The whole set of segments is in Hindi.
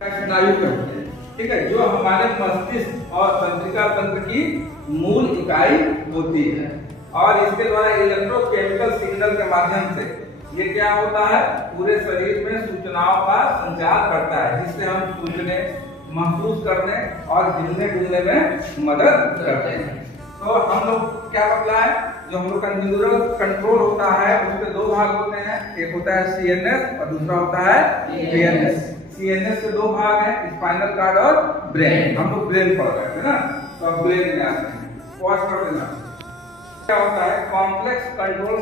स्नायु कहते हैं, ठीक है, जो हमारे मस्तिष्क और तंत्रिका तंत्र की मूल इकाई होती है। और इसके द्वारा इलेक्ट्रोकेमिकल सिग्नल के माध्यम से ये क्या होता है, पूरे शरीर में सूचनाओं का संचार करता है, जिससे हम सूझने, महसूस करने और हिलने डुलने में मदद करते हैं। तो हम लोग क्या बतला है, जो हम लोग का न्यूरल कंट्रोल होता है उसके दो भाग होते हैं, एक होता है सीएनएस और दूसरा होता है बीएनएस। सीएनएस के दो भाग हैं, स्पाइनल कार्ड और ब्रेन। हम लोग ब्रेन पढ़ रहे थे ना, तो अब ब्रेन में आते हैं। पॉज कर देना। क्या होता है, complex control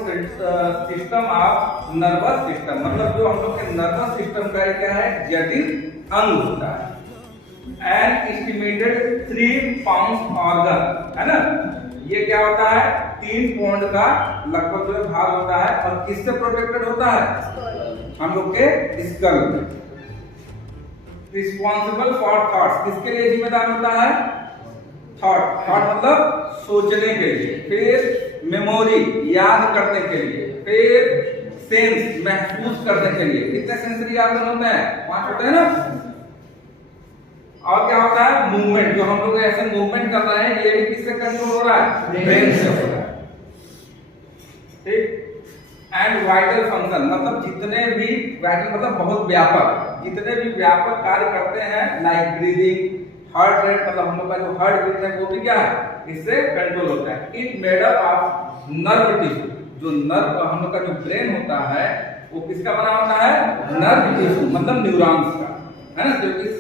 system of nervous system, मतलब जो हम लोग के नर्वस सिस्टम का क्या है, जटिल अंग होता है। एंड एस्टिमेटेड 3 पाउंड ऑर्गन, है ना, ये क्या होता है, 3 पाउंड का लगभग जो भाग होता है। और किससे प्रोटेक्टेड होता है, हम लोग के स्कल में। रिस्पॉन्सिबल फॉर थॉट्स, किसके लिए जिम्मेदार होता है, थॉट मतलब सोचने के लिए, फिर मेमोरी याद करने के लिए, फिर सेंस महसूस करने के लिए। कितने सेंसरी ऑर्गन होते हैं, 5 होते हैं ना। और क्या होता है, मूवमेंट, जो हम लोग ऐसे मूवमेंट कर रहे हैं, ये भी किससे कंट्रोल हो रहा है, ब्रेन से हो रहा है, ठीक। एंड वाइटल फंक्शन, मतलब जितने भी वाइटल मतलब बहुत व्यापक, जितने भी व्यापक कार्य करते हैं, लाइक ब्रीदिंग, हार्ट रेट, मतलब हम लोग का जो हार्ट बीट है वो भी क्या है, इससे कंट्रोल होता है। It made up of nerve tissue, जो नर्व हम लोग का जो ब्रेन होता है वो किसका बना होता है, नर्व टिश्यू मतलब न्यूरॉन्स का, है ना। जो इस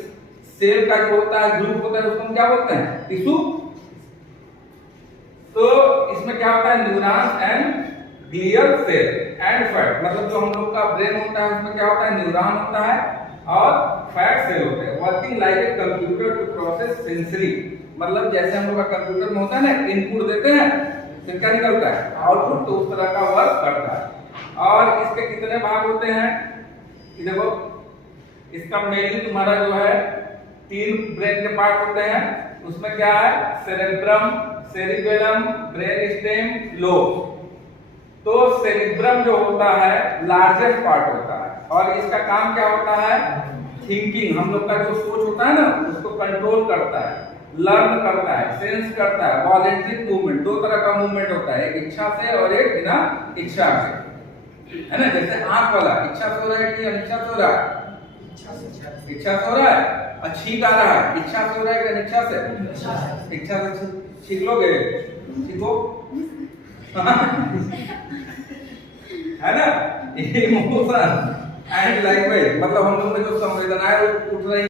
सेल का जो होता है, ग्रुप होता है, उसको हम क्या बोलते हैं, टिश्यू। तो इसमें क्या होता है, neurons and glial cell and fat, मतलब जो हम लोग का ब्रेन होता है उसमें क्या होता है, न्यूरॉन होता है और फैट सेल होते हैं। Working like a computer to process sensory, मतलब जैसे हम लोग का कंप्यूटर में होता है ना, इनपुट देते हैं फिर क्या निकलता है, आउटपुट, तो उस तरह का वर्क करता है। और इसके कितने भाग होते हैं, ये देखो, इसका मेनली तुम्हारा जो है 3 ब्रेन के पार्ट होते हैं। उसमें क्या है, cerebrum, cerebellum, brain stem, lobe. तो सेरिब्रम जो होता है लार्जेस्ट पार्ट होता है, और इसका काम क्या होता है, थिंकिंग, हम लोग का जो सोच होता है ना उसको कंट्रोल करता है, लर्न करता है, सेंस करता है। वॉलेंटरी मूवमेंट, 2 तरह का मूवमेंट होता है, एक इच्छा से और एक बिना इच्छा से, है ना। जैसे आंख वाला इच्छा से हो रहा है कि अनिच्छा से हो रहा है, इच्छा से हो रहा है, छींक आ रहा है, इच्छा से हो रहा है कि अनिच्छा से, इच्छा से छींक लोगे, छींको है ना। इमोशन एंड लैंग्वेज, मतलब हम लोग में जो संवेदनाएं उठ रही